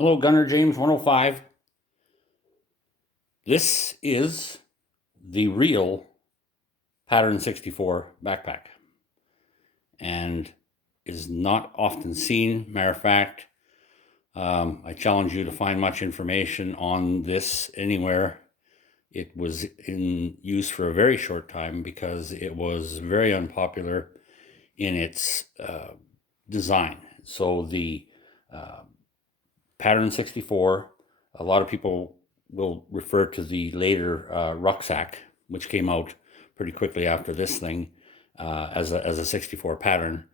Hello, Gunner James 105. This is the real Pattern 64 backpack and is not often seen. Matter of fact, I challenge you to find much information on this anywhere. It was in use for a very short time because it was very unpopular in its design. So the Pattern 64, a lot of people will refer to the later rucksack, which came out pretty quickly after this thing, as a 64 pattern.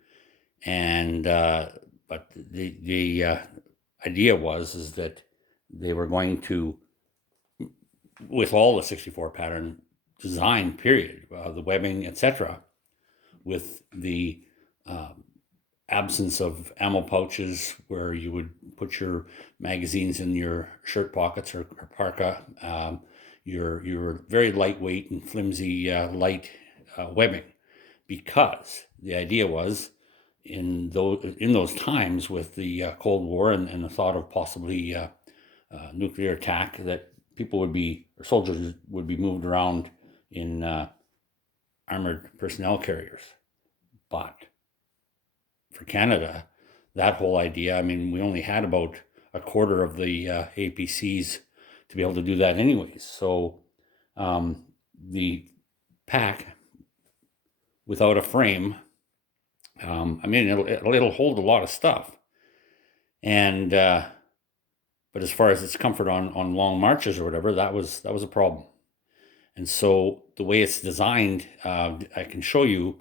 And but the idea is that they were going to, with all the 64 pattern design period, the webbing, etc., with the absence of ammo pouches where you would put your magazines in your shirt pockets or parka, your very lightweight and flimsy light webbing, because the idea was in those times with the Cold War and the thought of possibly nuclear attack, that soldiers would be moved around in armored personnel carriers. But for Canada, that whole idea, I mean, we only had about a quarter of the APCs to be able to do that anyways. So the pack without a frame, I mean, it'll hold a lot of stuff. And but as far as its comfort on long marches or whatever, that was a problem. And so the way it's designed, I can show you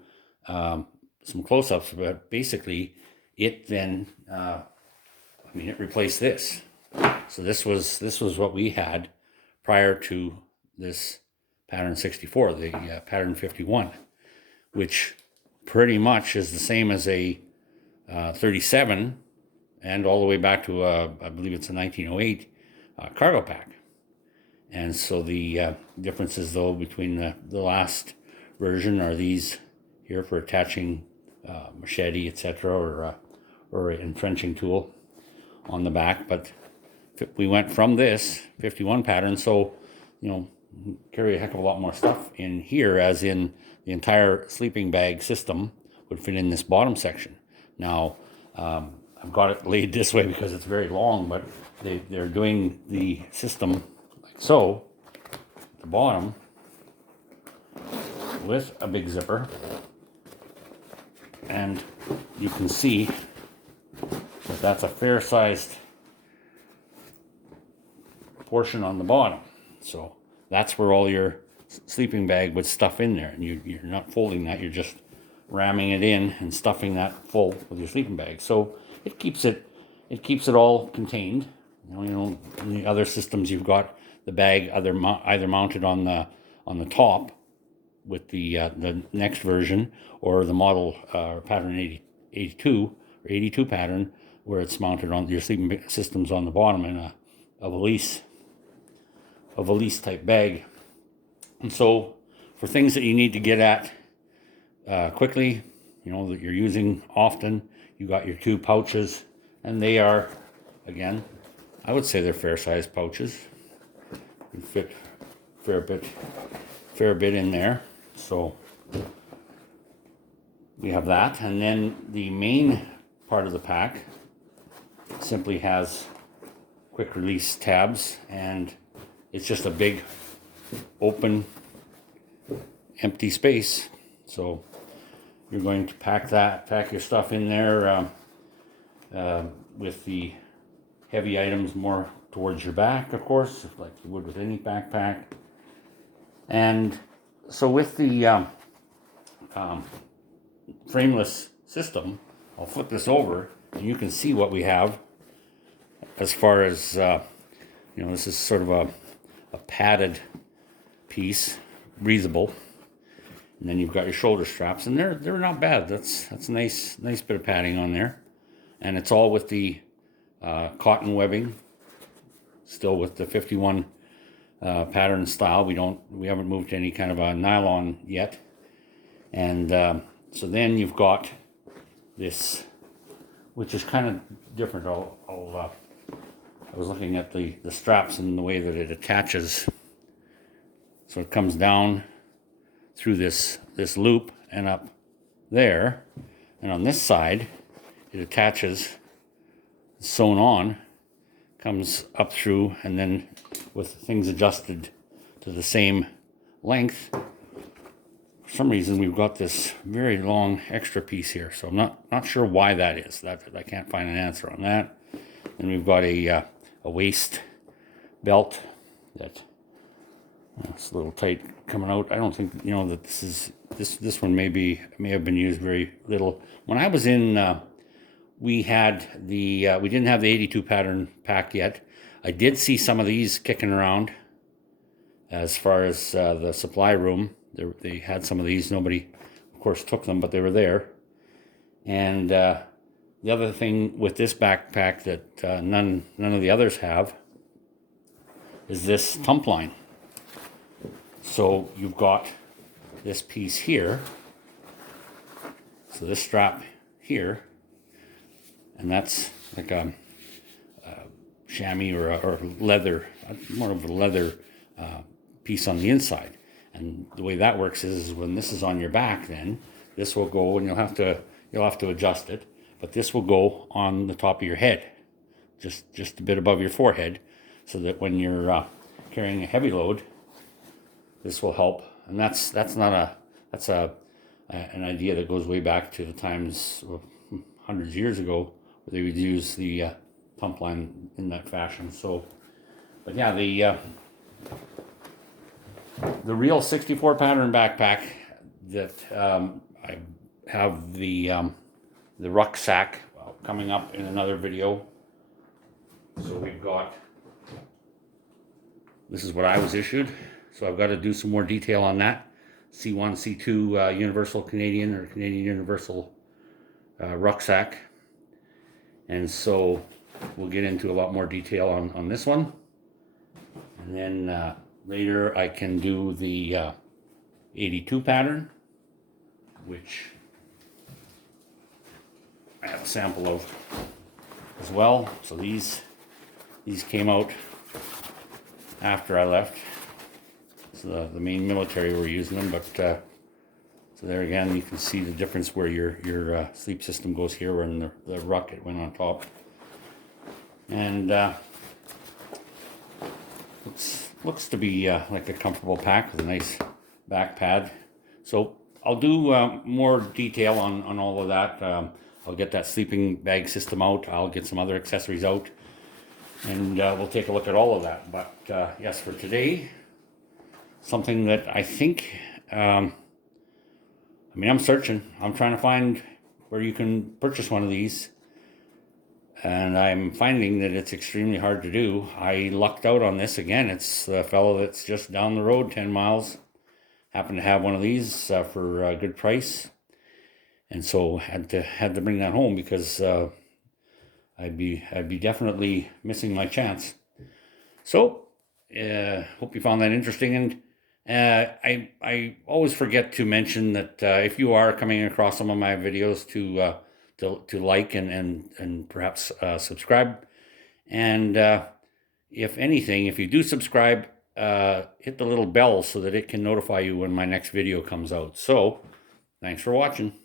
some close-ups, but basically it then, it replaced this. So this was what we had prior to this Pattern 64, the Pattern 51, which pretty much is the same as a 37 and all the way back to, I believe it's a 1908 cargo pack. And so the differences, though, between the last version are these here for attaching machete, etc., or an entrenching tool on the back. But we went from this 51 pattern, so carry a heck of a lot more stuff in here, as in the entire sleeping bag system would fit in this bottom section. Now I've got it laid this way because it's very long, but they're doing the system like so, at the bottom, with a big zipper. And you can see that that's a fair-sized portion on the bottom. So that's where all your sleeping bag would stuff in there. And you're not folding that, you're just ramming it in and stuffing that full with your sleeping bag. So it keeps it all contained. In the other systems, you've got the bag either mounted on the top with the next version, or the model pattern 82 or 82 pattern, where it's mounted on your sleeping systems on the bottom in a valise type bag. And so for things that you need to get at quickly, that you're using often, you got your two pouches, and they are, again, I would say they're fair-sized pouches. You fit a fair bit in there. So we have that, and then the main part of the pack simply has quick release tabs, and it's just a big open empty space. So you're going to pack your stuff in there with the heavy items more towards your back, of course, like you would with any backpack. And so with the frameless system, I'll flip this over and you can see what we have as far as, this is sort of a padded piece, breathable. And then you've got your shoulder straps, and they're not bad. That's a nice bit of padding on there. And it's all with the cotton webbing, still with the 51 pattern style. We haven't moved to any kind of a nylon yet. And so then you've got this, which is kind of different. I'll I was looking at the straps and the way that it attaches. So it comes down through this loop and up there, and on this side it attaches, sewn on, comes up through, and then with things adjusted to the same length. For some reason we've got this very long extra piece here, so I'm not sure why that is. That I can't find an answer on that. And we've got a waist belt that it's a little tight coming out. I don't think, you know, that this one may have been used very little. When I was in, we didn't have the 82 pattern pack yet. I did see some of these kicking around as far as the supply room. They had some of these. Nobody, of course, took them, but they were there. And the other thing with this backpack that none of the others have is this tump line. So you've got this piece here, so this strap here, and that's like a chamois or leather, more of a leather piece on the inside. And the way that works is when this is on your back, then this will go, and you'll have to adjust it, but this will go on the top of your head, just a bit above your forehead, so that when you're carrying a heavy load, this will help. And that's an idea that goes way back to the times hundreds of years ago, where they would use the pump line in that fashion. So, but yeah, the real 64 pattern backpack that I have the rucksack coming up in another video. So we've got, this is what I was issued. So I've got to do some more detail on that. C1, C2 Universal Canadian or Canadian Universal rucksack. And so we'll get into a lot more detail on this one. And then later I can do the 82 pattern, which I have a sample of as well. So these came out after I left. So the main military were using them, but so there again you can see the difference where your sleep system goes here, where in the ruck it went on top. And looks to be like a comfortable pack with a nice back pad. So I'll do more detail on all of that. I'll get that sleeping bag system out. I'll get some other accessories out, and we'll take a look at all of that. But yes, for today, something that I think, I mean, I'm searching. I'm trying to find where you can purchase one of these, and I'm finding that it's extremely hard to do. I lucked out on this again. It's the fellow that's just down the road 10 miles. Happened to have one of these for a good price, and so had to bring that home, because I'd be definitely missing my chance. So hope you found that interesting. And I always forget to mention that if you are coming across some of my videos, to like and perhaps subscribe. And if anything, if you do subscribe, hit the little bell so that it can notify you when my next video comes out. So thanks for watching.